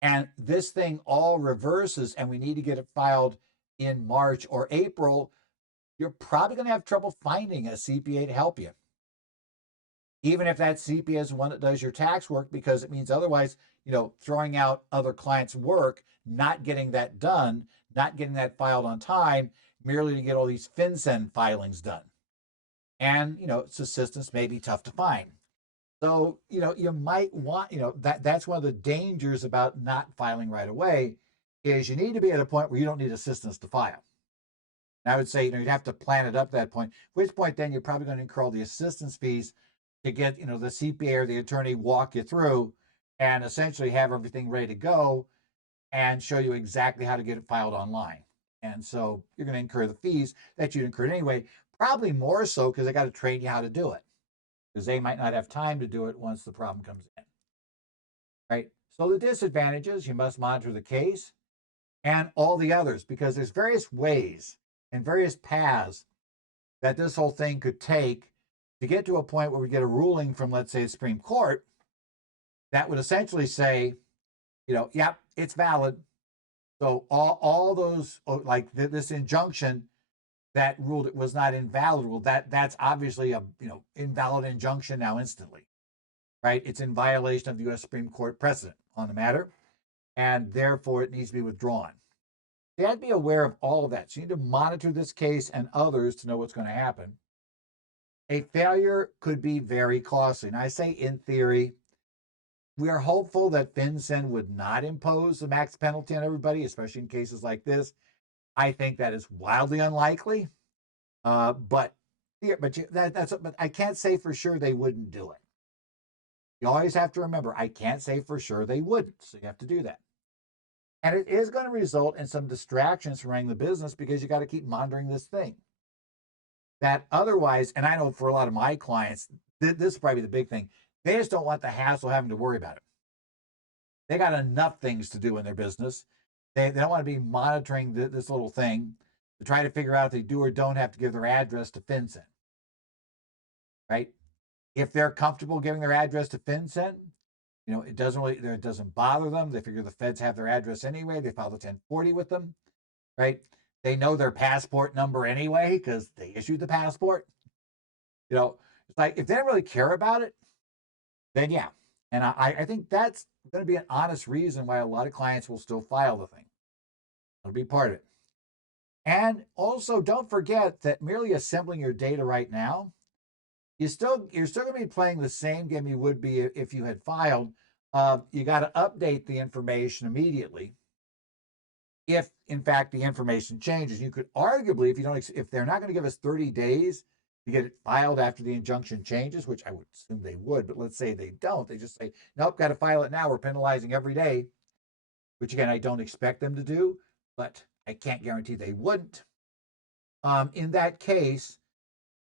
and this thing all reverses and we need to get it filed in March or April, you're probably going to have trouble finding a CPA to help you. Even if that CPA is the one that does your tax work, because it means otherwise, throwing out other clients' work, not getting that done, not getting that filed on time, merely to get all these FinCEN filings done. And, its assistance may be tough to find. So, you might want, that's one of the dangers about not filing right away is you need to be at a point where you don't need assistance to file. And I would say, you'd have to plan it up to that point, at which point then you're probably going to incur all the assistance fees to get, the CPA or the attorney walk you through and essentially have everything ready to go and show you exactly how to get it filed online. And so you're going to incur the fees that you'd incurred anyway, probably more so because they got to train you how to do it because they might not have time to do it once the problem comes in. Right? So the disadvantages, you must monitor the case and all the others because there's various ways and various paths that this whole thing could take to get to a point where we get a ruling from, let's say, the Supreme Court that would essentially say, yep, it's valid. So all those, like this injunction that ruled it was not invalid, well, that's obviously a invalid injunction now instantly, right? It's in violation of the U.S. Supreme Court precedent on the matter, and therefore it needs to be withdrawn. You have to be aware of all of that. So you need to monitor this case and others to know what's going to happen. A failure could be very costly. And I say in theory, we are hopeful that FinCEN would not impose a max penalty on everybody, especially in cases like this. I think that is wildly unlikely. But I can't say for sure they wouldn't do it. You always have to remember, I can't say for sure they wouldn't. So you have to do that. And it is going to result in some distractions from running the business because you got to keep monitoring this thing. That otherwise, and I know for a lot of my clients, this is probably the big thing. They just don't want the hassle of having to worry about it. They got enough things to do in their business. They don't want to be monitoring this little thing to try to figure out if they do or don't have to give their address to FinCEN. Right? If they're comfortable giving their address to FinCEN, it doesn't bother them. They figure the feds have their address anyway. They file the 1040 with them, right? They know their passport number anyway because they issued the passport. It's like if they don't really care about it, then yeah. And I think that's going to be an honest reason why a lot of clients will still file the thing. It'll be part of it. And also, don't forget that merely assembling your data right now, you're still going to be playing the same game you would be if you had filed. You got to update the information immediately. If in fact the information changes, you could arguably, if they're not going to give us 30 days to get it filed after the injunction changes, which I would assume they would, but let's say they don't, they just say, nope, got to file it now. We're penalizing every day, which again, I don't expect them to do, but I can't guarantee they wouldn't. In that case,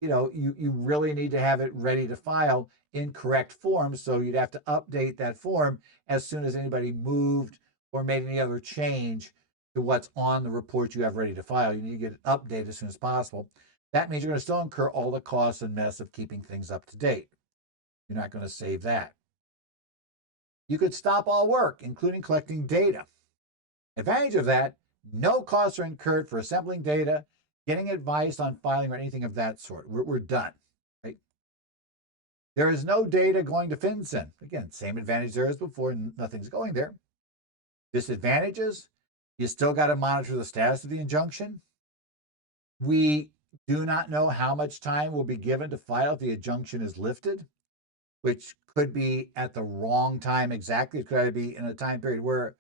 you really need to have it ready to file in correct form. So you'd have to update that form as soon as anybody moved or made any other change to what's on the report you have ready to file. You need to get it updated as soon as possible. That means you're going to still incur all the costs and mess of keeping things up to date. You're not going to save that. You could stop all work, including collecting data. Advantage of that, no costs are incurred for assembling data, getting advice on filing, or anything of that sort. We're done. Right? There is no data going to FinCEN. Again, same advantage there as before, nothing's going there. Disadvantages, you still got to monitor the status of the injunction. We do not know how much time will be given to file if the injunction is lifted, which could be at the wrong time exactly. It could be in a time period where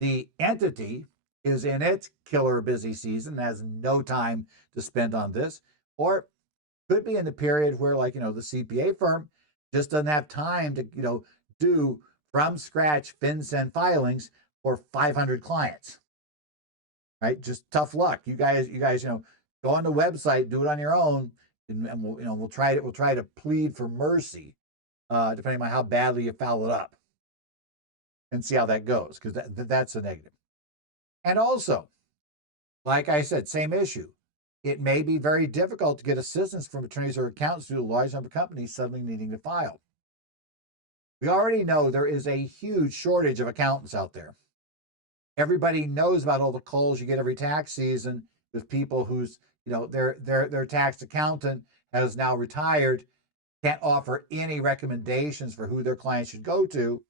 the entity is in its killer busy season, has no time to spend on this, or could be in the period where, like, the CPA firm just doesn't have time to, do from scratch FinCEN filings for 500 clients, right? Just tough luck. You guys, go on the website, do it on your own, and we'll try to plead for mercy, depending on how badly you foul it up, and see how that goes, because that's a negative. And also, like I said, same issue. It may be very difficult to get assistance from attorneys or accountants due to a large number of companies suddenly needing to file. We already know there is a huge shortage of accountants out there. Everybody knows about all the calls you get every tax season with people whose, their tax accountant has now retired, can't offer any recommendations for who their clients should go to.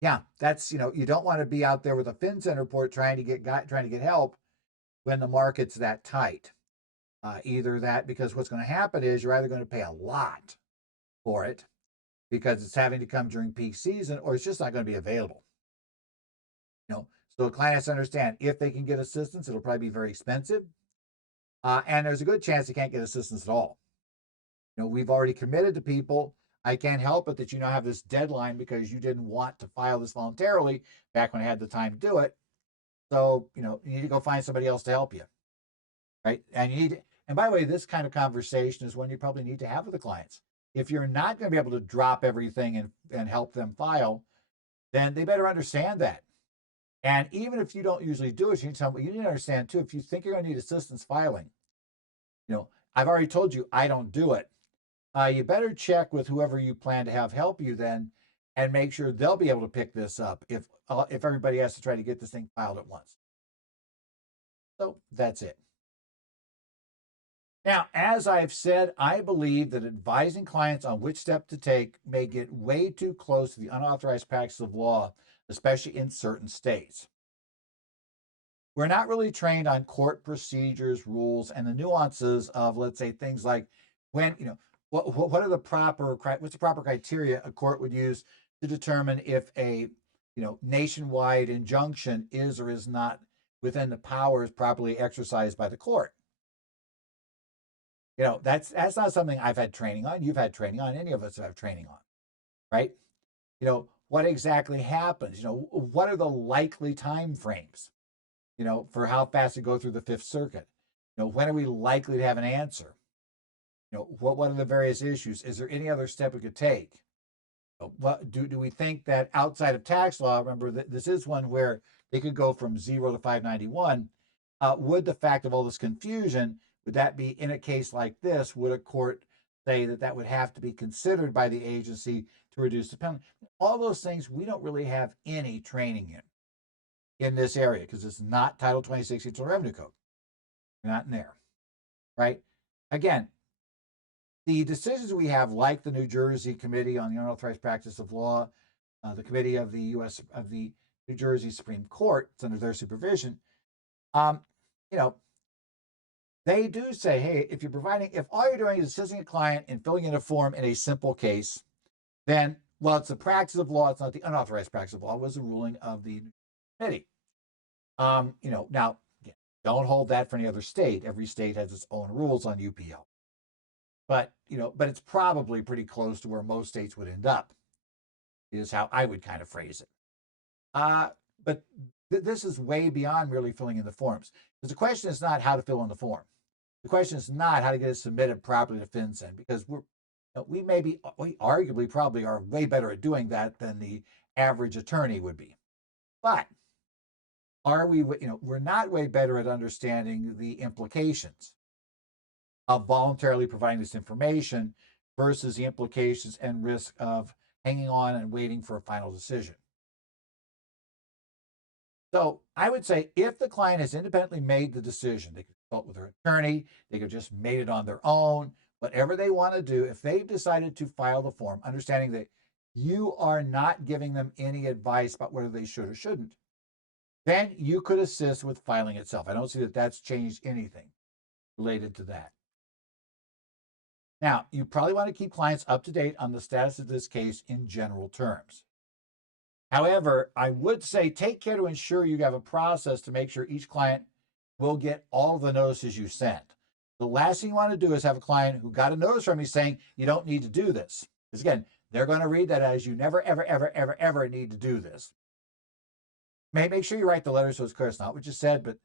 Yeah, that's, you don't want to be out there with a FinCEN report trying to get help when the market's that tight. Either that, because what's going to happen is you're either going to pay a lot for it because it's having to come during peak season, or it's just not going to be available. So the client has to understand, if they can get assistance, it'll probably be very expensive. And there's a good chance they can't get assistance at all. We've already committed to people. I can't help it that you now have this deadline because you didn't want to file this voluntarily back when I had the time to do it. So, you need to go find somebody else to help you. Right? And by the way, this kind of conversation is one you probably need to have with the clients. If you're not going to be able to drop everything and help them file, then they better understand that. And even if you don't usually do it, you need to understand too, if you think you're going to need assistance filing, I've already told you I don't do it. You better check with whoever you plan to have help you then, and make sure they'll be able to pick this up if everybody has to try to get this thing filed at once. So that's it. Now, as I've said, I believe that advising clients on which step to take may get way too close to the unauthorized practice of law, especially in certain states. We're not really trained on court procedures, rules, and the nuances of, let's say, things like when, what are the what's the proper criteria a court would use to determine if a, nationwide injunction is or is not within the powers properly exercised by the court. That's not something I've had training on. You've had training on. Any of us have training on, right? What exactly happens? What are the likely time frames? For how fast to go through the Fifth Circuit. When are we likely to have an answer? What are the various issues? Is there any other step we could take? What do we think that outside of tax law? Remember that this is one where they could go from 0 to 591. Would the fact of all this confusion, would that be in a case like this? Would a court say that would have to be considered by the agency to reduce the penalty? All those things we don't really have any training in this area because it's not Title 26 Internal Revenue Code. We're not in there, right? Again, the decisions we have, like the New Jersey Committee on the Unauthorized Practice of Law, the Committee of the New Jersey Supreme Court, it's under their supervision. They do say, hey, if all you're doing is assisting a client in filling in a form in a simple case, then, well, it's the practice of law. It's not the unauthorized practice of law. It was the ruling of the committee. Now, don't hold that for any other state. Every state has its own rules on UPL. But it's probably pretty close to where most states would end up, is how I would kind of phrase it. But this is way beyond really filling in the forms. Because the question is not how to fill in the form. The question is not how to get it submitted properly to FinCEN, because we arguably probably are way better at doing that than the average attorney would be. But we're not way better at understanding the implications of voluntarily providing this information versus the implications and risk of hanging on and waiting for a final decision. So I would say if the client has independently made the decision, they could consult with their attorney, they could just made it on their own, whatever they want to do, if they've decided to file the form, understanding that you are not giving them any advice about whether they should or shouldn't, then you could assist with filing itself. I don't see that that's changed anything related to that. Now, you probably want to keep clients up to date on the status of this case in general terms. However, I would say take care to ensure you have a process to make sure each client will get all the notices you send. The last thing you want to do is have a client who got a notice from you saying you don't need to do this. Because again, they're going to read that as you never, ever, ever, ever, ever need to do this. Make sure you write the letter so it's clear it's not what you said, but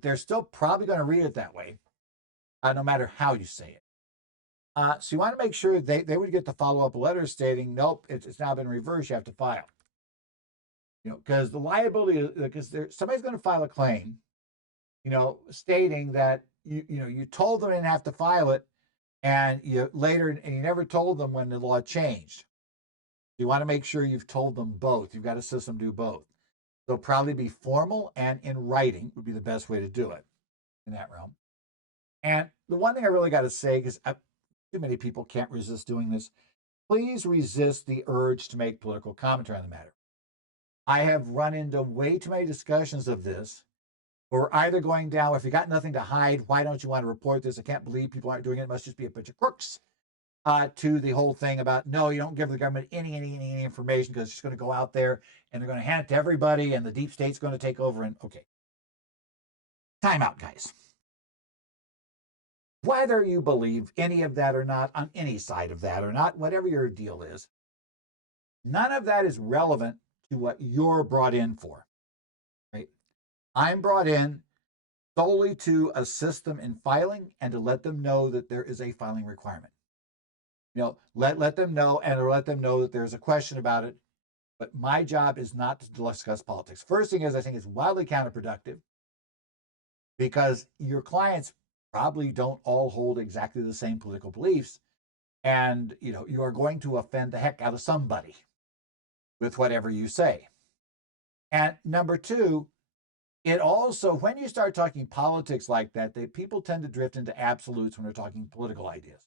they're still probably going to read it that way, no matter how you say it. So you want to make sure they would get the follow-up letter stating, nope, it's now been reversed, you have to file. Because the liability, because somebody's going to file a claim, stating that you told them they didn't have to file it, and you never told them when the law changed. You want to make sure you've told them both. You've got a system do both. So probably be formal and in writing would be the best way to do it in that realm. And the one thing I really got to say, because too many people can't resist doing this, please resist the urge to make political commentary on the matter. I have run into way too many discussions of this. We're either going down, if you got nothing to hide, why don't you want to report this? I can't believe people aren't doing it. It must just be a bunch of crooks. To the whole thing about, no, you don't give the government any information because it's just going to go out there and they're going to hand it to everybody and the deep state's going to take over. And okay, time out, guys. Whether you believe any of that or not, on any side of that or not, whatever your deal is, none of that is relevant to what you're brought in for, right? I'm brought in solely to assist them in filing and to let them know that there is a filing requirement. Let them know, and let them know that there's a question about it. But my job is not to discuss politics. First thing is, I think it's wildly counterproductive because your clients probably don't all hold exactly the same political beliefs. And, you are going to offend the heck out of somebody with whatever you say. And number two, it also, when you start talking politics like that, people tend to drift into absolutes when they're talking political ideas.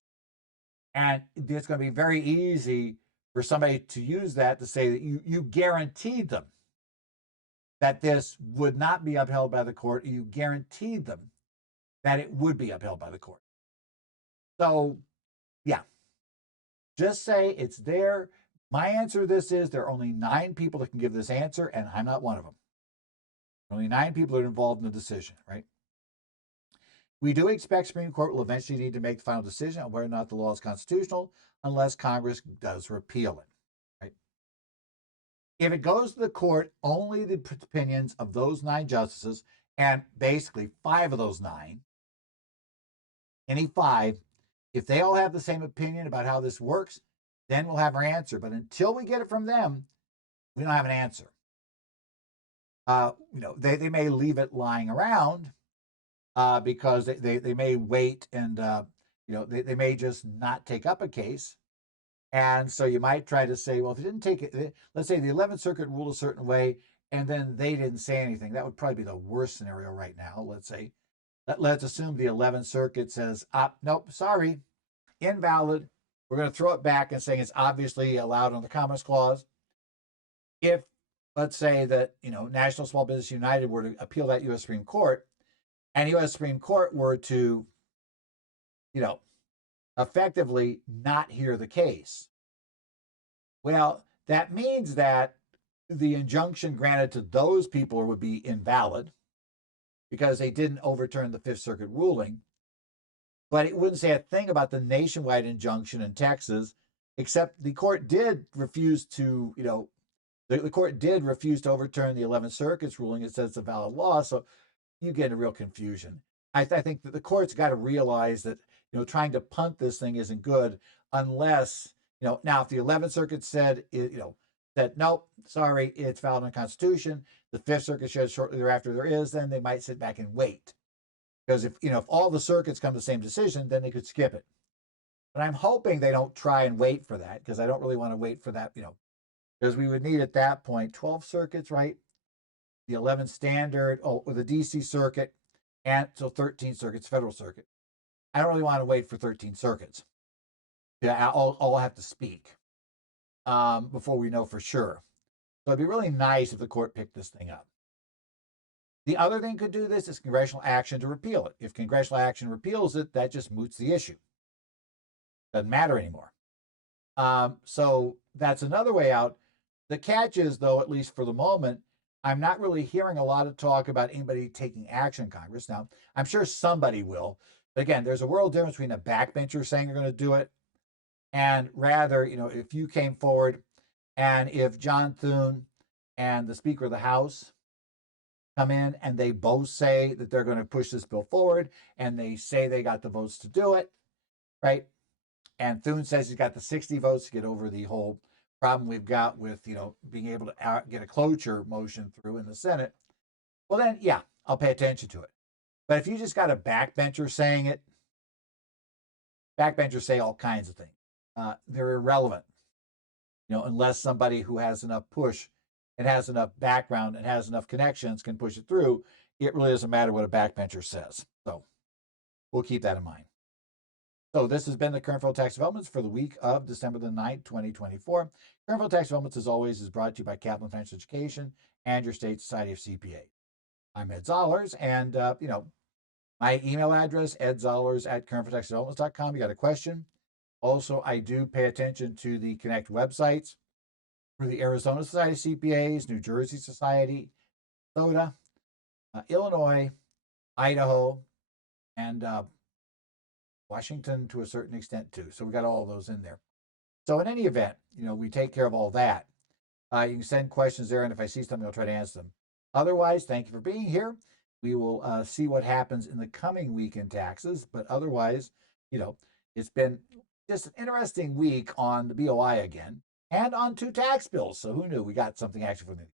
And it's going to be very easy for somebody to use that to say that you guaranteed them that this would not be upheld by the court. You guaranteed them that it would be upheld by the court. So, yeah, just say it's there. My answer to this is there are only 9 people that can give this answer, and I'm not one of them. Only 9 people are involved in the decision, right? We do expect Supreme Court will eventually need to make the final decision on whether or not the law is constitutional unless Congress does repeal it, right? If it goes to the court, only the opinions of those 9 justices, and basically 5 of those 9, any 5, if they all have the same opinion about how this works, then we'll have our answer. But until we get it from them, we don't have an answer. They may leave it lying around, because they may wait and they may just not take up a case. And so you might try to say, well, if it didn't take it, let's say the 11th Circuit ruled a certain way and then they didn't say anything. That would probably be the worst scenario right now. Let's assume the 11th Circuit says, nope, sorry, invalid. We're going to throw it back and saying it's obviously allowed on the Commerce Clause. If, let's say that, National Small Business United were to appeal that U.S. Supreme Court, and U.S. Supreme Court were to, effectively not hear the case, well, that means that the injunction granted to those people would be invalid because they didn't overturn the Fifth Circuit ruling. But it wouldn't say a thing about the nationwide injunction in Texas, except the court did refuse to, the court did refuse to overturn the 11th Circuit's ruling. It says it's a valid law. So you get a real confusion. I think that the court's got to realize that, trying to punt this thing isn't good unless, now if the 11th Circuit said, said, nope, sorry, it's valid in the Constitution. The Fifth Circuit says shortly thereafter there is, then they might sit back and wait. Because if all the circuits come to the same decision, then they could skip it. But I'm hoping they don't try and wait for that, because I don't really want to wait for that, because we would need at that point 12 circuits, right? The 11 standard, or the DC circuit, and so 13 circuits, federal circuit. I don't really want to wait for 13 circuits. Yeah, I'll have to speak before we know for sure. So it'd be really nice if the court picked this thing up. The other thing could do this is congressional action to repeal it. If congressional action repeals it, that just moots the issue. Doesn't matter anymore. So that's another way out. The catch is, though, at least for the moment, I'm not really hearing a lot of talk about anybody taking action in Congress. Now, I'm sure somebody will. But again, there's a world difference between a backbencher saying they're going to do it and rather, if you came forward and if John Thune and the Speaker of the House come in and they both say that they're going to push this bill forward and they say they got the votes to do it, right? And Thune says he's got the 60 votes to get over the whole problem we've got with, being able to get a cloture motion through in the Senate. Well, then, yeah, I'll pay attention to it. But if you just got a backbencher saying it, backbenchers say all kinds of things. They're irrelevant, unless somebody who has enough push and has enough background and has enough connections can push it through. It really doesn't matter what a backbencher says. So we'll keep that in mind. So this has been the Current Federal Tax Developments for the week of December the 9th, 2024. Current Federal Tax Developments, as always, is brought to you by Kaplan Financial Education and your state society of CPA. I'm Ed Zollers, and, my email address, edzollers@currentfederaltaxdevelopments.com. You got a question? Also, I do pay attention to the Connect websites for the Arizona Society of CPAs, New Jersey Society, Minnesota, Illinois, Idaho, and Washington to a certain extent too. So we got all of those in there. So in any event, we take care of all that. You can send questions there, and if I see something, I'll try to answer them. Otherwise, thank you for being here. We will see what happens in the coming week in taxes. But otherwise, it's been just an interesting week on the BOI again and on 2 tax bills. So who knew? We got something actually from the.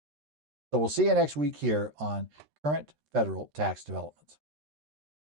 So we'll see you next week here on Current Federal Tax Developments.